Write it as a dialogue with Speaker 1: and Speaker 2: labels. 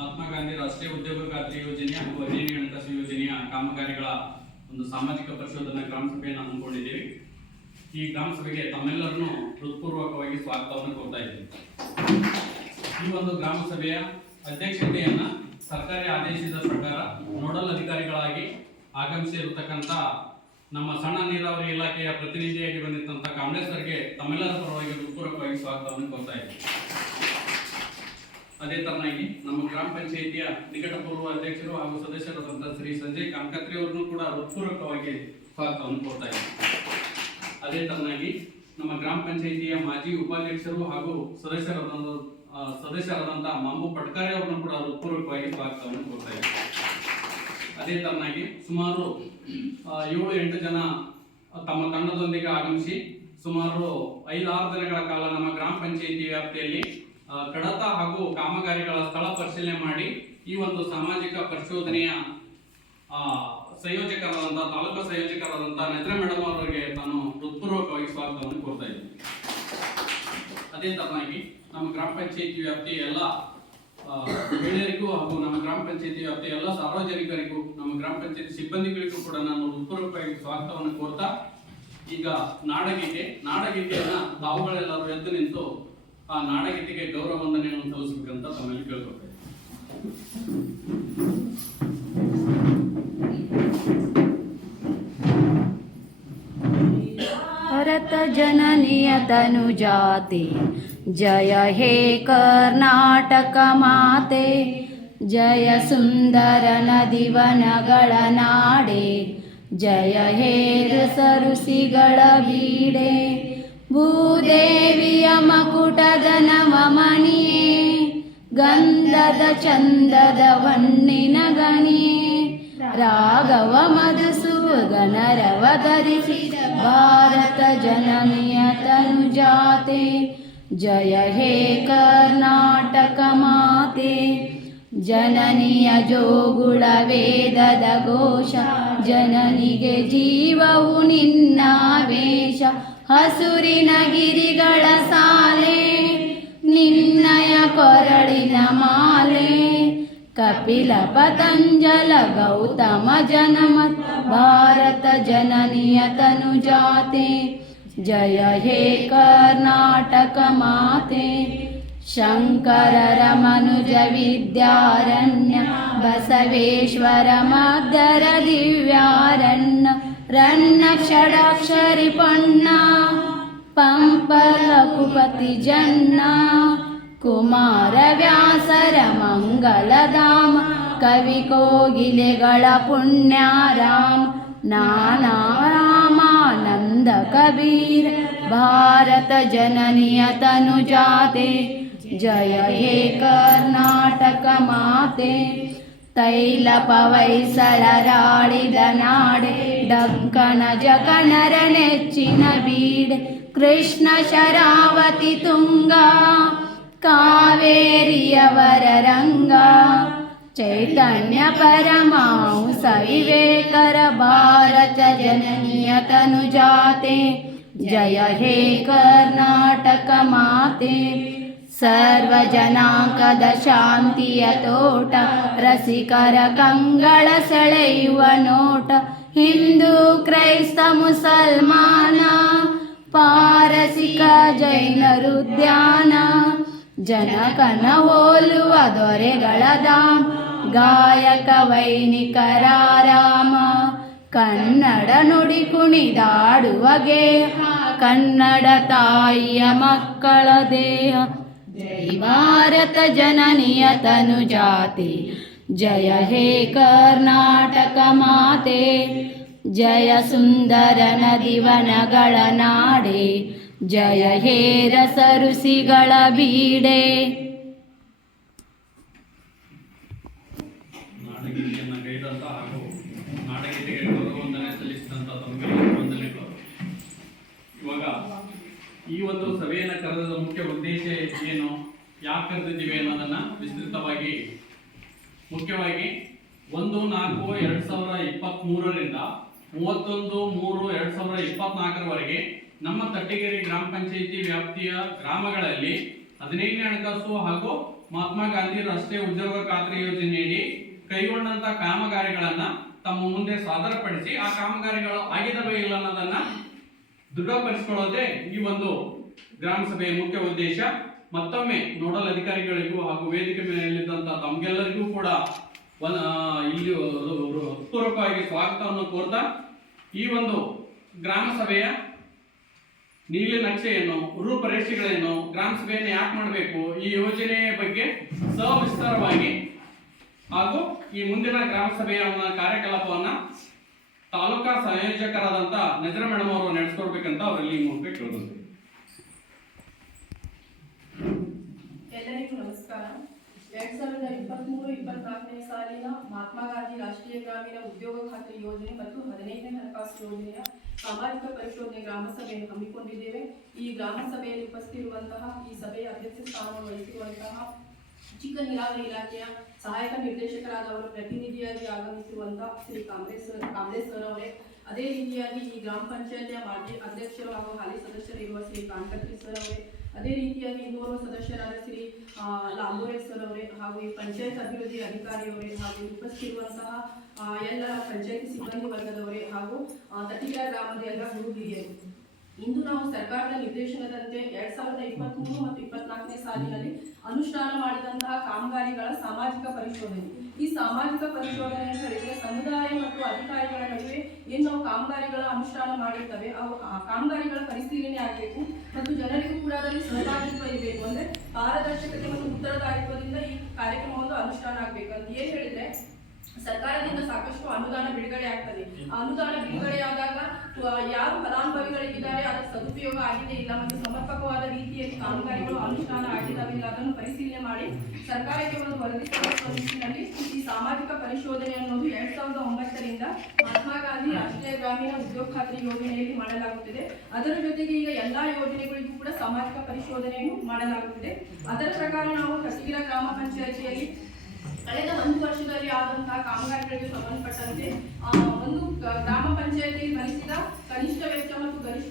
Speaker 1: ಮಹಾತ್ಮ ಗಾಂಧಿ ರಾಷ್ಟ್ರೀಯ ಉದ್ಯೋಗ ಖಾತ್ರಿ ಯೋಜನೆ ಹಾಗೂ ಹರಿಯಾಣ ಹಣಕಾಸು ಯೋಜನೆಯ ಕಾಮಗಾರಿಗಳ ಒಂದು ಸಾಮಾಜಿಕ ಪರಿಶೋಧನಾ ಗ್ರಾಮ ಸಭೆಯನ್ನು ಹಮ್ಮಿಕೊಂಡಿದ್ದೀವಿ ಈ ಗ್ರಾಮ ಸಭೆಗೆ ತಮ್ಮೆಲ್ಲರನ್ನು ಹೃತ್ಪೂರ್ವಕವಾಗಿ ಸ್ವಾಗತವನ್ನು ಕೊಡ್ತಾ ಇದ್ದೀವಿ ಈ ಒಂದು ಗ್ರಾಮ ಸಭೆಯ ಅಧ್ಯಕ್ಷತೆಯನ್ನ ಸರ್ಕಾರಿ ಆದೇಶದ ಪ್ರಕಾರ ನೋಡಲ್ ಅಧಿಕಾರಿಗಳಾಗಿ ಆಗಮಿಸಿರತಕ್ಕಂಥ ನಮ್ಮ ಸಣ್ಣ ನೀರಾವರಿ ಇಲಾಖೆಯ ಪ್ರತಿನಿಧಿಯಾಗಿ ಬಂದಿರ್ತಂಥ ಕಾಂಗ್ರೆಸ್ ಸರ್ಗೆ ತಮ್ಮೆಲ್ಲರ ಪರವಾಗಿ ಹೃತ್ಪೂರ್ವಕವಾಗಿ ಸ್ವಾಗತವನ್ನು ಕೊಡ್ತಾ ಇದ್ದೀವಿ ಅದೇ ತರನಾಗಿ ನಮ್ಮ ಗ್ರಾಮ ಪಂಚಾಯಿತಿಯ ನಿಕಟಪೂರ್ವ ಅಧ್ಯಕ್ಷರು ಹಾಗೂ ಸದಸ್ಯರಾದಂತಹ ಶ್ರೀ ಸಂಜಯ್ ಕಾಮಕತ್ರಿ ಅವರನ್ನು ಕೂಡ ಹೃತ್ಪೂರ್ವಕವಾಗಿ ಸ್ವಾಗತವನ್ನು ಕೊಡ್ತಾ ಅದೇ ತರನಾಗಿ ನಮ್ಮ ಗ್ರಾಮ ಪಂಚಾಯಿತಿಯ ಮಾಜಿ ಉಪಾಧ್ಯಕ್ಷರು ಹಾಗೂ ಸದಸ್ಯರಾದಂಥ ಸದಸ್ಯರಾದಂತಹ ಮಾಮು ಪಟ್ಕಾರೆ ಅವರನ್ನು ಕೂಡ ಹೃತ್ಪೂರ್ವಕವಾಗಿ ಸ್ವಾಗತವನ್ನು ಕೊಡ್ತಾ ಅದೇ ತರನಾಗಿ ಸುಮಾರು ಏಳು ಎಂಟು ಜನ ತಮ್ಮ ತಂಡದೊಂದಿಗೆ ಆಗಮಿಸಿ ಸುಮಾರು ಐದಾರು ದಿನಗಳ ಕಾಲ ನಮ್ಮ ಗ್ರಾಮ ಪಂಚಾಯಿತಿ ವ್ಯಾಪ್ತಿಯಲ್ಲಿ ಕಡತ ಹಾಗೂ ಕಾಮಗಾರಿಗಳ ಸ್ಥಳ ಪರಿಶೀಲನೆ ಮಾಡಿ ಈ ಒಂದು ಸಾಮಾಜಿಕ ಪರಿಶೋಧನೆಯ ಸಂಯೋಜಕರಾದಂತಹ ತಾಲೂಕು ಸಂಯೋಜಕರಾದಂತಹ ನೆತ್ರ ಮೇಡಮ್ ಅವರಿಗೆ ನಾನು ಹೃತ್ಪೂರ್ವಕವಾಗಿ ಸ್ವಾಗತವನ್ನು ಕೊಡ್ತಾ ಇದ್ದೀನಿ ಅದೇ ತರನಾಗಿ ನಮ್ಮ ಗ್ರಾಮ ಪಂಚಾಯತಿ ವ್ಯಾಪ್ತಿಯ ಎಲ್ಲ ಮಹಿಳೆಯರಿಗೂ ಹಾಗೂ ನಮ್ಮ ಗ್ರಾಮ ಪಂಚಾಯತಿ ವ್ಯಾಪ್ತಿಯ ಎಲ್ಲ ಸಾರ್ವಜನಿಕರಿಗೂ ನಮ್ಮ ಗ್ರಾಮ ಪಂಚಾಯತಿ ಸಿಬ್ಬಂದಿಗಳಿಗೂ ಕೂಡ ನಾನು ಹೃತ್ಪೂರ್ವಕವಾಗಿ ಸ್ವಾಗತವನ್ನು ಕೋರ್ತಾ ಈಗ ನಾಡಗೀತೆ ನಾಡಗೀತೆಯನ್ನು ತಾವುಗಳೆಲ್ಲರೂ ಎದ್ದು ನಿಂತು ಆ ನಾಡಗೀತೆಗೆ ಗೌರವ ವಂದನೆಯನ್ನು ಸಲ್ಲಿಸಬೇಕಂತ ತಮ್ಮಲ್ಲಿ ಕೇಳ್ಕೊಳ್ತೇವೆ
Speaker 2: ಭರತ ಜನನಿಯ ತನು ಜಾತಿ ಜಯ ಹೇ ಕರ್ನಾಟಕ ಮಾತೆ ಜಯ ಸುಂದರ ನದಿವನಗಳ ನಾಡೆ ಜಯ ಹೇ ರಸರುಸಿಗಳ ಬೀಡೆ भूदेव यमकुटद नवमणि गन्धद चन्दद वन्निनगणि राघवमद सुगणरवधरि भारत जननिय तनुजाते जय शेखर्नाटकमाते जननिगे जीवौ निन्नावेश हसुरि न गिरिगडसाले निर्णय करळिलमाले कपिलपतञ्जल गौतमजनम भारतजननियतनुजाते जय हे कर्नाटकमाते शङ्करमनुजविद्यारण्य बसवेश्वर मादर दिव्यारन्य, रन्नक्षडाक्षरिपण्णा पम्पलकुपतिजन्ना पम्पुपतिजन्ना कविकोगिलेगळपुण्याराम मङ्गलदां कविकोगिले भारतजननियतनुजाते जय कर्णाटकमाते तैलपवैसरडिलनाडे डङ्कण जकनेचिनबीड कृष्णशरावति तुङ्गा कावेर्यवरङ्गा चैतन्यपरमांस हैवेकरभारतजननियतनुजाते जय हे कर्नाटकमाते सर्वजनाङ्गदशान्तितोट रसिकर कङ्गळ सळैव नोट ಹಿಂದೂ ಕ್ರೈಸ್ತ ಮುಸಲ್ಮಾನ ಪಾರಸಿಕ ಧ್ಯಾನ ಜನಕನ ಹೋಲುವ ದೊರೆಗಳ ಧಾಮ ಗಾಯಕ ವೈನಿಕರಾರಾಮ ಕನ್ನಡ ನುಡಿ ಕುಣಿದಾಡುವ ಗೇಹ ಕನ್ನಡ ತಾಯಿಯ ಮಕ್ಕಳ ದೇಹ ಭಾರತ ಜನನಿಯ ತನು ಜಾತಿ ಹೇ ಕರ್ನಾಟಕ ಮಾತೆ, ಜಯ ನಾಡೆ ಜಯ ಹೇ ರಸರುಸಿಗಳ ಬೀಡೆ
Speaker 1: ಜಯ ಸುಂದರ ಈ ಒಂದು ಸಭೆಯನ್ನು ಕರೆದ ಮುಖ್ಯ ಉದ್ದೇಶ ಏನು ಯಾಕೆ ಕರೆದಿದ್ದೀವಿ ವಿಸ್ತೃತವಾಗಿ ಮುಖ್ಯವಾಗಿ ಒಂದು ನಾಲ್ಕು ಎರಡು ಸಾವಿರದ ಇಪ್ಪತ್ತ್ ಮೂರರಿಂದ ಮೂವತ್ತೊಂದು ಮೂರು ಎರಡು ಸಾವಿರ ಇಪ್ಪತ್ನಾಲ್ಕರವರೆಗೆ ನಮ್ಮ ತಟ್ಟಿಗೆರೆ ಗ್ರಾಮ ಪಂಚಾಯಿತಿ ವ್ಯಾಪ್ತಿಯ ಗ್ರಾಮಗಳಲ್ಲಿ ಹದಿನೈದನೇ ಹಣಕಾಸು ಹಾಗೂ ಮಹಾತ್ಮ ಗಾಂಧಿ ರಸ್ತೆ ಉದ್ಯೋಗ ಖಾತ್ರಿ ಯೋಜನೆಯಡಿ ಕೈಗೊಂಡಂತ ಕಾಮಗಾರಿಗಳನ್ನ ತಮ್ಮ ಮುಂದೆ ಸಾದರಪಡಿಸಿ ಆ ಕಾಮಗಾರಿಗಳು ಆಗಿದವೇ ಇಲ್ಲ ಅನ್ನೋದನ್ನ ದೃಢಪಡಿಸಿಕೊಳ್ಳೋದೇ ಈ ಒಂದು ಗ್ರಾಮ ಸಭೆಯ ಮುಖ್ಯ ಉದ್ದೇಶ ಮತ್ತೊಮ್ಮೆ ನೋಡಲ್ ಅಧಿಕಾರಿಗಳಿಗೂ ಹಾಗೂ ವೇದಿಕೆ ಮೇಲಿದ್ದಂತ ತಮಗೆಲ್ಲರಿಗೂ ಕೂಡ ಇಲ್ಲಿ ಹೃತ್ಪೂರ್ವಕವಾಗಿ ಸ್ವಾಗತವನ್ನು ಕೋರ್ತಾ ಈ ಒಂದು ಗ್ರಾಮ ಸಭೆಯ ನೀಲಿ ನಕ್ಷೆಯನ್ನು ರೂಪರೇಷೆಗಳನ್ನು ಗ್ರಾಮ ಸಭೆಯನ್ನು ಯಾಕೆ ಮಾಡಬೇಕು ಈ ಯೋಜನೆಯ ಬಗ್ಗೆ ಸವಿಸ್ತಾರವಾಗಿ ಹಾಗೂ ಈ ಮುಂದಿನ ಗ್ರಾಮ ಸಭೆಯ ಕಾರ್ಯಕಲಾಪವನ್ನ ತಾಲೂಕಾ ಸಂಯೋಜಕರಾದಂಥ ನಜರ ಮೇಡಮ್ ಅವರು ನಡೆಸ್ಕೊಡ್ಬೇಕಂತ ಅವರಲ್ಲಿ ಮೂಲಕ ಕೇಳಿದ್ರು
Speaker 3: ಎರಡ್ ಸಾವಿರದ ಇಪ್ಪತ್ತ್ಮೂರು ಇಪ್ಪತ್ನಾಲ್ಕನೇ ಸಾಲಿನ ಮಹಾತ್ಮ ಗಾಂಧಿ ರಾಷ್ಟ್ರೀಯ ಗ್ರಾಮೀಣ ಉದ್ಯೋಗ ಖಾತ್ರಿ ಯೋಜನೆ ಮತ್ತು ಹದಿನೈದನೇ ಹಣಕಾಸು ಯೋಜನೆಯ ಸಾಮಾಜಿಕ ಪರಿಶೋಧನೆ ಗ್ರಾಮ ಸಭೆಯನ್ನು ಹಮ್ಮಿಕೊಂಡಿದ್ದೇವೆ ಈ ಗ್ರಾಮ ಸಭೆಯಲ್ಲಿ ಉಪಸ್ಥಿತಿರುವಂತಹ ಈ ಸಭೆಯ ಅಧ್ಯಕ್ಷ ಸ್ಥಾನವನ್ನು ವಹಿಸಿರುವಂತಹ ಚಿಕ್ಕ ನೀರಾವರಿ ಇಲಾಖೆಯ ಸಹಾಯಕ ನಿರ್ದೇಶಕರಾದ ಅವರು ಪ್ರತಿನಿಧಿಯಾಗಿ ಆಗಮಿಸಿರುವಂತಹ ಶ್ರೀ ಕಾಂಗ್ರೆಸ್ ಕಾಂಗ್ರೆಸ್ ಅವರೇ ಅದೇ ರೀತಿಯಾಗಿ ಈ ಗ್ರಾಮ ಪಂಚಾಯತಿಯ ಮಾಜಿ ಅಧ್ಯಕ್ಷರು ಹಾಗೂ ಹಾಲಿ ಸದಸ್ಯರಿರುವ ಶ್ರೀ ಕಾಂತಕೃಷ್ಣ ಅವರೇ ಅದೇ ರೀತಿಯಾಗಿ ಮೂವರು ಸದಸ್ಯರಾದ ಶ್ರೀ ಲಾಂಬೋರೇಶ್ವರ್ ಅವರೇ ಹಾಗೂ ಈ ಪಂಚಾಯತ್ ಅಭಿವೃದ್ಧಿ ಅಧಿಕಾರಿಯವರೇ ಹಾಗೂ ಉಪಸ್ಥಿತಿರುವಂತಹ ಎಲ್ಲ ಪಂಚಾಯತಿ ಸಿಬ್ಬಂದಿ ವರ್ಗದವರೇ ಹಾಗೂ ತಟಿಲಾ ಗ್ರಾಮದ ಎಲ್ಲ ಗುರು ಇಂದು ನಾವು ಸರ್ಕಾರದ ನಿರ್ದೇಶನದಂತೆ ಎರಡ್ ಸಾವಿರದ ಇಪ್ಪತ್ತ್ ಮೂರು ಮತ್ತು ಇಪ್ಪತ್ನಾಲ್ಕನೇ ಸಾಲಿನಲ್ಲಿ ಅನುಷ್ಠಾನ ಮಾಡಿದಂತಹ ಕಾಮಗಾರಿಗಳ ಸಾಮಾಜಿಕ ಪರಿಶೋಧನೆ ಈ ಸಾಮಾಜಿಕ ಪರಿಶೋಧನೆ ಅಂತ ಸಮುದಾಯ ಮತ್ತು ಅಧಿಕಾರಿಗಳ ನಡುವೆ ಏನು ಕಾಮಗಾರಿಗಳ ಅನುಷ್ಠಾನ ಮಾಡಿರ್ತವೆ ಅವು ಕಾಮಗಾರಿಗಳ ಪರಿಶೀಲನೆ ಆಗಬೇಕು ಮತ್ತು ಜನರಿಗೂ ಕೂಡ ಅದರಲ್ಲಿ ಸಹಭಾಗಿತ್ವ ಇರಬೇಕು ಅಂದ್ರೆ ಪಾರದರ್ಶಕತೆ ಮತ್ತು ಉತ್ತರದಾಯಿತ್ವದಿಂದ ಈ ಕಾರ್ಯಕ್ರಮವನ್ನು ಅನುಷ್ಠಾನ ಆಗಬೇಕು ಅಂತ ಏನ್ ಹೇಳಿದ್ರೆ ಸರ್ಕಾರದಿಂದ ಸಾಕಷ್ಟು ಅನುದಾನ ಬಿಡುಗಡೆ ಆಗ್ತದೆ ಆ ಅನುದಾನ ಬಿಡುಗಡೆಯಾದಾಗ ಯಾರು ಫಲಾನುಭವಿಗಳಿದ್ದಾರೆ ಅದರ ಸದುಪಯೋಗ ಆಗಿದೆ ಇಲ್ಲ ಮತ್ತು ಸಮರ್ಪಕವಾದ ರೀತಿಯಲ್ಲಿ ಕಾಮಗಾರಿ ಅನುಷ್ಠಾನ ಅದನ್ನು ಪರಿಶೀಲನೆ ಮಾಡಿ ಸರ್ಕಾರಕ್ಕೆ ಒಂದು ವರದಿ ನಿಟ್ಟಿನಲ್ಲಿ ಈ ಸಾಮಾಜಿಕ ಪರಿಶೋಧನೆ ಅನ್ನೋದು ಎರಡ್ ಸಾವಿರದ ಒಂಬತ್ತರಿಂದ ಮಹಾತ್ಮ ಗಾಂಧಿ ರಾಷ್ಟ್ರೀಯ ಗ್ರಾಮೀಣ ಉದ್ಯೋಗ ಖಾತ್ರಿ ಯೋಜನೆಯಲ್ಲಿ ಮಾಡಲಾಗುತ್ತಿದೆ ಅದರ ಜೊತೆಗೆ ಈಗ ಎಲ್ಲಾ ಯೋಜನೆಗಳಿಗೂ ಕೂಡ ಸಾಮಾಜಿಕ ಪರಿಶೋಧನೆಯನ್ನು ಮಾಡಲಾಗುತ್ತಿದೆ ಅದರ ಪ್ರಕಾರ ನಾವು ಕಸಿಗಿರ ಗ್ರಾಮ ಪಂಚಾಯತಿಯಲ್ಲಿ ಕಳೆದ ಒಂದು ವರ್ಷದಲ್ಲಿ ಆದಂತಹ ಕಾಮಗಾರಿಗಳಿಗೆ ಸಂಬಂಧಪಟ್ಟಂತೆ ಒಂದು ಗ್ರಾಮ ಪಂಚಾಯತಿಯಲ್ಲಿ ಭರಿಸಿದ ಕನಿಷ್ಠ ವೆಚ್ಚ ಮತ್ತು ಗರಿಷ್ಠ